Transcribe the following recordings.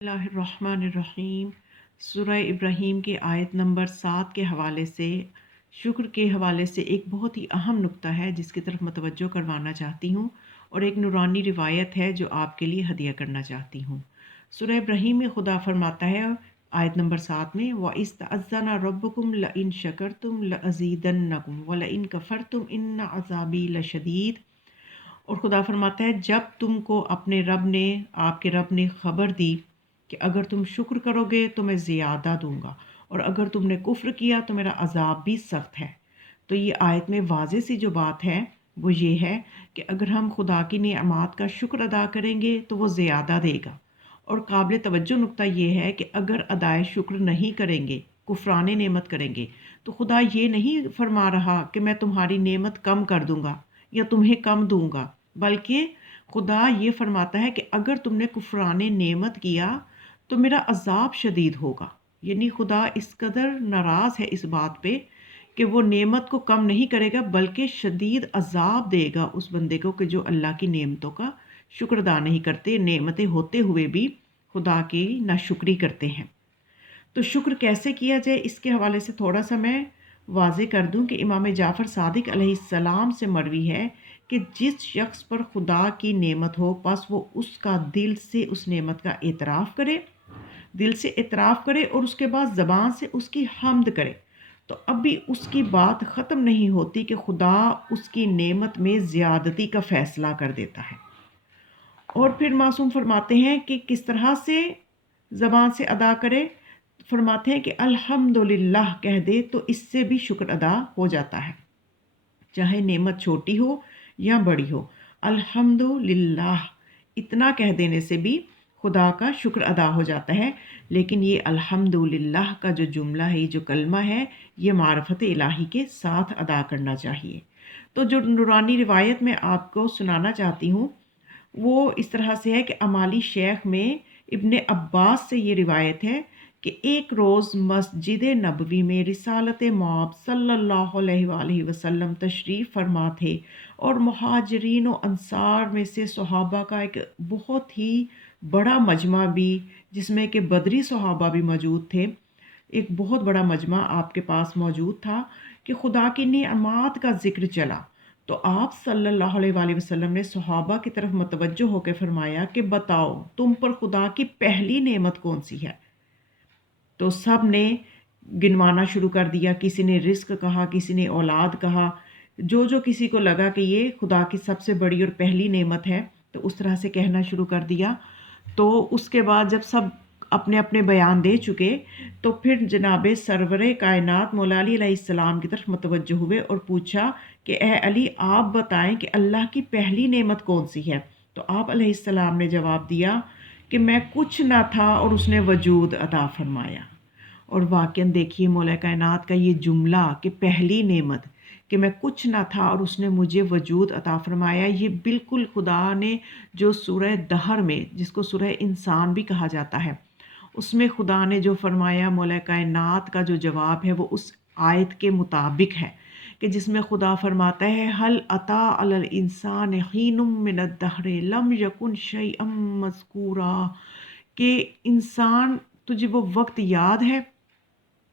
اللہ الرحمن الرحیم۔ سورہ ابراہیم کی آیت نمبر 7 کے حوالے سے شکر کے حوالے سے ایک بہت ہی اہم نقطہ ہے جس کی طرف متوجہ کروانا چاہتی ہوں، اور ایک نورانی روایت ہے جو آپ کے لیے ہدیہ کرنا چاہتی ہوں۔ سورہ ابراہیم میں خدا فرماتا ہے آیت نمبر 7 میں وَإِذْ تَأَذَّنَ رَبُّكُمْ لَئِن شَكَرْتُمْ لَأَزِيدَنَّكُمْ وَلَئِن كَفَرْتُمْ إِنَّ عَذَابِي لَشَدِيدٌ۔ اور خدا فرماتا ہے جب تم کو اپنے رب نے، آپ کے رب نے خبر دی کہ اگر تم شکر کرو گے تو میں زیادہ دوں گا، اور اگر تم نے کفر کیا تو میرا عذاب بھی سخت ہے۔ تو یہ آیت میں واضح سی جو بات ہے وہ یہ ہے کہ اگر ہم خدا کی نعمات کا شکر ادا کریں گے تو وہ زیادہ دے گا۔ اور قابل توجہ نقطہ یہ ہے کہ اگر ادائے شکر نہیں کریں گے، کفران نعمت کریں گے، تو خدا یہ نہیں فرما رہا کہ میں تمہاری نعمت کم کر دوں گا یا تمہیں کم دوں گا، بلکہ خدا یہ فرماتا ہے کہ اگر تم نے کفران نعمت کیا تو میرا عذاب شدید ہوگا۔ یعنی خدا اس قدر ناراض ہے اس بات پہ کہ وہ نعمت کو کم نہیں کرے گا بلکہ شدید عذاب دے گا اس بندے کو کہ جو اللہ کی نعمتوں کا شکر ادا نہیں کرتے، نعمتیں ہوتے ہوئے بھی خدا کی ناشکری کرتے ہیں۔ تو شکر کیسے کیا جائے اس کے حوالے سے تھوڑا سا میں واضح کر دوں کہ امام جعفر صادق علیہ السلام سے مروی ہے کہ جس شخص پر خدا کی نعمت ہو پس وہ اس کا دل سے اس نعمت کا اعتراف کرے، دل سے اعتراف کرے اور اس کے بعد زبان سے اس کی حمد کرے، تو اب بھی اس کی بات ختم نہیں ہوتی کہ خدا اس کی نعمت میں زیادتی کا فیصلہ کر دیتا ہے۔ اور پھر معصوم فرماتے ہیں کہ کس طرح سے زبان سے ادا کرے، فرماتے ہیں کہ الحمدللہ کہہ دے تو اس سے بھی شکر ادا ہو جاتا ہے، چاہے نعمت چھوٹی ہو یا بڑی ہو۔ الحمدللہ اتنا کہہ دینے سے بھی خدا کا شکر ادا ہو جاتا ہے۔ لیکن یہ الحمدللہ کا جو جملہ ہے، یہ جو کلمہ ہے، یہ معرفت الہی کے ساتھ ادا کرنا چاہیے۔ تو جو نورانی روایت میں آپ کو سنانا چاہتی ہوں وہ اس طرح سے ہے کہ امالی شیخ میں ابن عباس سے یہ روایت ہے کہ ایک روز مسجد نبوی میں رسالت مآب صلی اللہ علیہ وآلہ وسلم تشریف فرما تھے، اور مہاجرین و انصار میں سے صحابہ کا ایک بہت ہی بڑا مجمع بھی، جس میں کہ بدری صحابہ بھی موجود تھے، ایک بہت بڑا مجمع آپ کے پاس موجود تھا کہ خدا کی نعمات کا ذکر چلا۔ تو آپ صلی اللہ علیہ وآلہ وسلم نے صحابہ کی طرف متوجہ ہو کے فرمایا کہ بتاؤ تم پر خدا کی پہلی نعمت کون سی ہے؟ تو سب نے گنوانا شروع کر دیا، کسی نے رزق کہا، کسی نے اولاد کہا، جو جو کسی کو لگا کہ یہ خدا کی سب سے بڑی اور پہلی نعمت ہے تو اس طرح سے کہنا شروع کر دیا۔ تو اس کے بعد جب سب اپنے اپنے بیان دے چکے تو پھر جناب سرور کائنات مولا علی علیہ السلام کی طرف متوجہ ہوئے اور پوچھا کہ اے علی آپ بتائیں کہ اللہ کی پہلی نعمت کون سی ہے؟ تو آپ علیہ السلام نے جواب دیا کہ میں کچھ نہ تھا اور اس نے وجود عطا فرمایا۔ اور واقعاً دیکھیے مولا کائنات کا یہ جملہ کہ پہلی نعمت کہ میں کچھ نہ تھا اور اس نے مجھے وجود عطا فرمایا، یہ بالکل خدا نے جو سورہ دہر میں، جس کو سورہ انسان بھی کہا جاتا ہے، اس میں خدا نے جو فرمایا مولا کائنات کا جو جواب ہے وہ اس آیت کے مطابق ہے کہ جس میں خدا فرماتا ہے حل اتا علی الانسان حین من الدہر لم یکن شیئا مذکورا، کہ انسان تجھے وہ وقت یاد ہے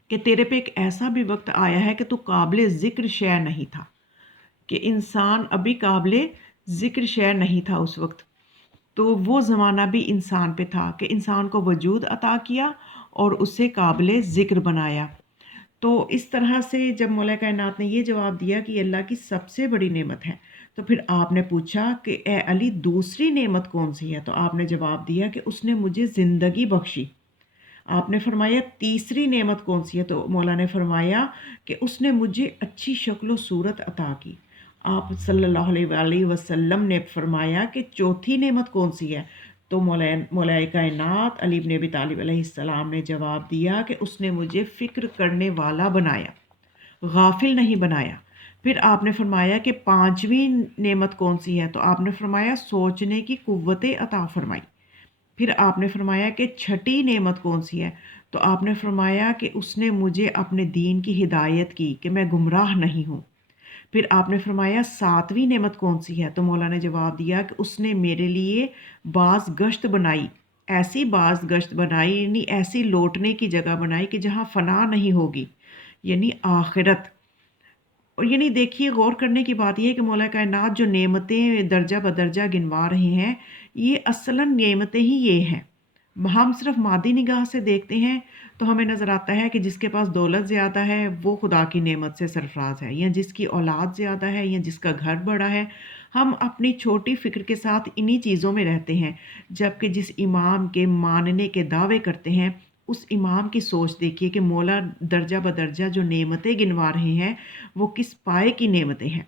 کہ تیرے پہ ایک ایسا بھی وقت آیا ہے کہ تو قابل ذکر شے نہیں تھا، کہ انسان ابھی قابل ذکر شے نہیں تھا اس وقت۔ تو وہ زمانہ بھی انسان پہ تھا کہ انسان کو وجود عطا کیا اور اسے قابل ذکر بنایا۔ تو اس طرح سے جب مولا کائنات نے یہ جواب دیا کہ یہ اللہ کی سب سے بڑی نعمت ہے، تو پھر آپ نے پوچھا کہ اے علی دوسری نعمت کون سی ہے؟ تو آپ نے جواب دیا کہ اس نے مجھے زندگی بخشی۔ آپ نے فرمایا تیسری نعمت کون سی ہے؟ تو مولا نے فرمایا کہ اس نے مجھے اچھی شکل و صورت عطا کی۔ آپ صلی اللہ علیہ وآلہ وسلم نے فرمایا کہ چوتھی نعمت کون سی ہے؟ تو مولا کائنات علی بن ابی طالب علیہ السلام نے جواب دیا کہ اس نے مجھے فکر کرنے والا بنایا، غافل نہیں بنایا۔ پھر آپ نے فرمایا کہ پانچویں نعمت کون سی ہے؟ تو آپ نے فرمایا سوچنے کی قوت عطا فرمائی۔ پھر آپ نے فرمایا کہ چھٹی نعمت کون سی ہے؟ تو آپ نے فرمایا کہ اس نے مجھے اپنے دین کی ہدایت کی کہ میں گمراہ نہیں ہوں۔ پھر آپ نے فرمایا ساتویں نعمت کون سی ہے؟ تو مولا نے جواب دیا کہ اس نے میرے لیے بعض گشت بنائی ایسی باز گشت بنائی، یعنی ایسی لوٹنے کی جگہ بنائی کہ جہاں فنا نہیں ہوگی، یعنی آخرت۔ اور یعنی دیکھیے، غور کرنے کی بات یہ ہے کہ مولا کائنات جو نعمتیں درجہ بدرجہ گنوا رہے ہیں، یہ اصلاً نعمتیں ہی یہ ہیں۔ ہم صرف مادی نگاہ سے دیکھتے ہیں تو ہمیں نظر آتا ہے کہ جس کے پاس دولت زیادہ ہے وہ خدا کی نعمت سے سرفراز ہے، یا جس کی اولاد زیادہ ہے، یا جس کا گھر بڑا ہے۔ ہم اپنی چھوٹی فکر کے ساتھ انہی چیزوں میں رہتے ہیں، جبکہ جس امام کے ماننے کے دعوے کرتے ہیں، اس امام کی سوچ دیکھیے کہ مولا درجہ بدرجہ جو نعمتیں گنوا رہے ہیں وہ کس پائے کی نعمتیں ہیں،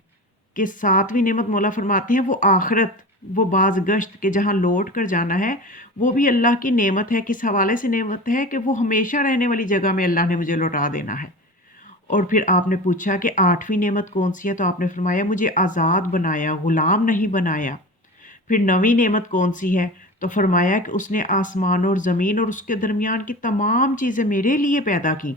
کہ ساتویں نعمت مولا فرماتے ہیں وہ آخرت، وہ باز گشت کہ جہاں لوٹ کر جانا ہے، وہ بھی اللہ کی نعمت ہے۔ کس حوالے سے نعمت ہے؟ کہ وہ ہمیشہ رہنے والی جگہ میں اللہ نے مجھے لوٹا دینا ہے۔ اور پھر آپ نے پوچھا کہ آٹھویں نعمت کون سی ہے، تو آپ نے فرمایا مجھے آزاد بنایا، غلام نہیں بنایا۔ پھر نویں نعمت کون سی ہے؟ تو فرمایا کہ اس نے آسمان اور زمین اور اس کے درمیان کی تمام چیزیں میرے لیے پیدا کی۔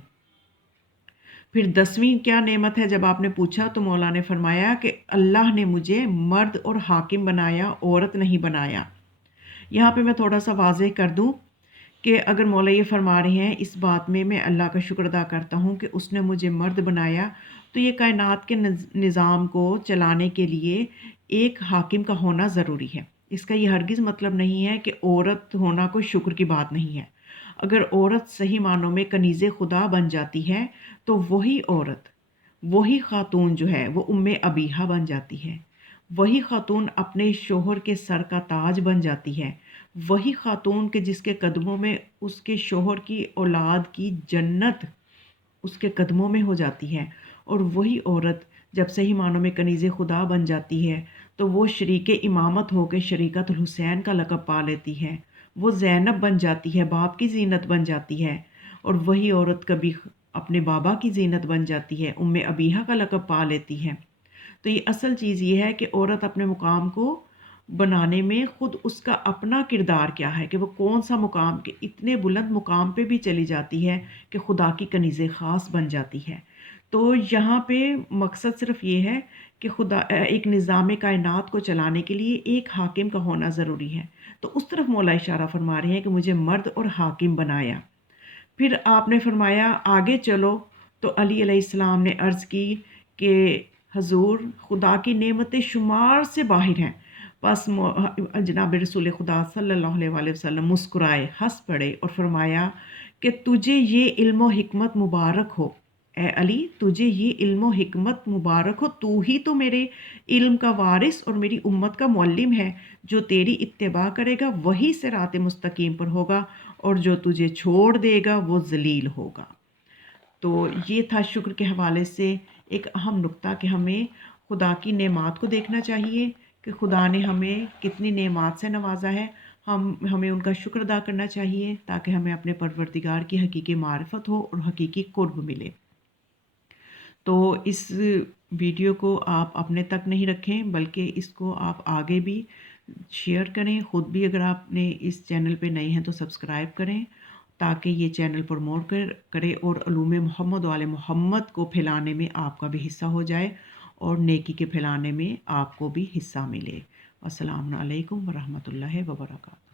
پھر دسویں کیا نعمت ہے جب آپ نے پوچھا، تو مولا نے فرمایا کہ اللہ نے مجھے مرد اور حاکم بنایا، عورت نہیں بنایا۔ یہاں پہ میں تھوڑا سا واضح کر دوں کہ اگر مولا یہ فرما رہے ہیں اس بات میں اللہ کا شکر ادا کرتا ہوں کہ اس نے مجھے مرد بنایا، تو یہ کائنات کے نظام کو چلانے کے لیے ایک حاکم کا ہونا ضروری ہے۔ اس کا یہ ہرگز مطلب نہیں ہے کہ عورت ہونا کوئی شکر کی بات نہیں ہے۔ اگر عورت صحیح معنوں میں کنیز خدا بن جاتی ہے تو وہی عورت، وہی خاتون جو ہے وہ ابیہا بن جاتی ہے، وہی خاتون اپنے شوہر کے سر کا تاج بن جاتی ہے، وہی خاتون کے جس کے قدموں میں اس کے شوہر کی اولاد کی جنت اس کے قدموں میں ہو جاتی ہے۔ اور وہی عورت جب صحیح معنوں میں کنیز خدا بن جاتی ہے تو وہ شریک امامت ہو کے شریکت الحسین کا لقب پا لیتی ہے، وہ زینب بن جاتی ہے، باپ کی زینت بن جاتی ہے۔ اور وہی عورت کبھی اپنے بابا کی زینت بن جاتی ہے، ابیہا کا لقب پا لیتی ہے۔ تو یہ اصل چیز یہ ہے کہ عورت اپنے مقام کو بنانے میں خود اس کا اپنا کردار کیا ہے، کہ وہ کون سا مقام کے اتنے بلند مقام پہ بھی چلی جاتی ہے کہ خدا کی کنیز خاص بن جاتی ہے۔ تو یہاں پہ مقصد صرف یہ ہے کہ خدا ایک نظام کائنات کو چلانے کے لیے ایک حاکم کا ہونا ضروری ہے۔ تو اس طرف مولا اشارہ فرما رہے ہیں کہ مجھے مرد اور حاکم بنایا۔ پھر آپ نے فرمایا آگے چلو، تو علی علیہ السلام نے عرض کی کہ حضور خدا کی نعمتیں شمار سے باہر ہیں۔ پس جناب رسول خدا صلی اللہ علیہ وآلہ وسلم مسکرائے، ہنس پڑے اور فرمایا کہ تجھے یہ علم و حکمت مبارک ہو، اے علی تجھے یہ علم و حکمت مبارک ہو، تو ہی تو میرے علم کا وارث اور میری امت کا معلم ہے۔ جو تیری اتباع کرے گا وہی صراط مستقیم پر ہوگا، اور جو تجھے چھوڑ دے گا وہ ذلیل ہوگا۔ تو یہ تھا شکر کے حوالے سے ایک اہم نقطہ کہ ہمیں خدا کی نعمات کو دیکھنا چاہیے کہ خدا نے ہمیں کتنی نعمات سے نوازا ہے، ہمیں ان کا شکر ادا کرنا چاہیے تاکہ ہمیں اپنے پروردگار کی حقیقی معرفت ہو اور حقیقی قرب ملے۔ تو اس ویڈیو کو آپ اپنے تک نہیں رکھیں بلکہ اس کو آپ آگے بھی شیئر کریں، خود بھی اگر آپ نے اس چینل پہ نئے ہیں تو سبسکرائب کریں تاکہ یہ چینل پروموٹ کرے اور علوم محمد و آل محمد کو پھیلانے میں آپ کا بھی حصہ ہو جائے اور نیکی کے پھیلانے میں آپ کو بھی حصہ ملے۔ السلام علیکم ورحمۃ اللہ وبرکاتہ۔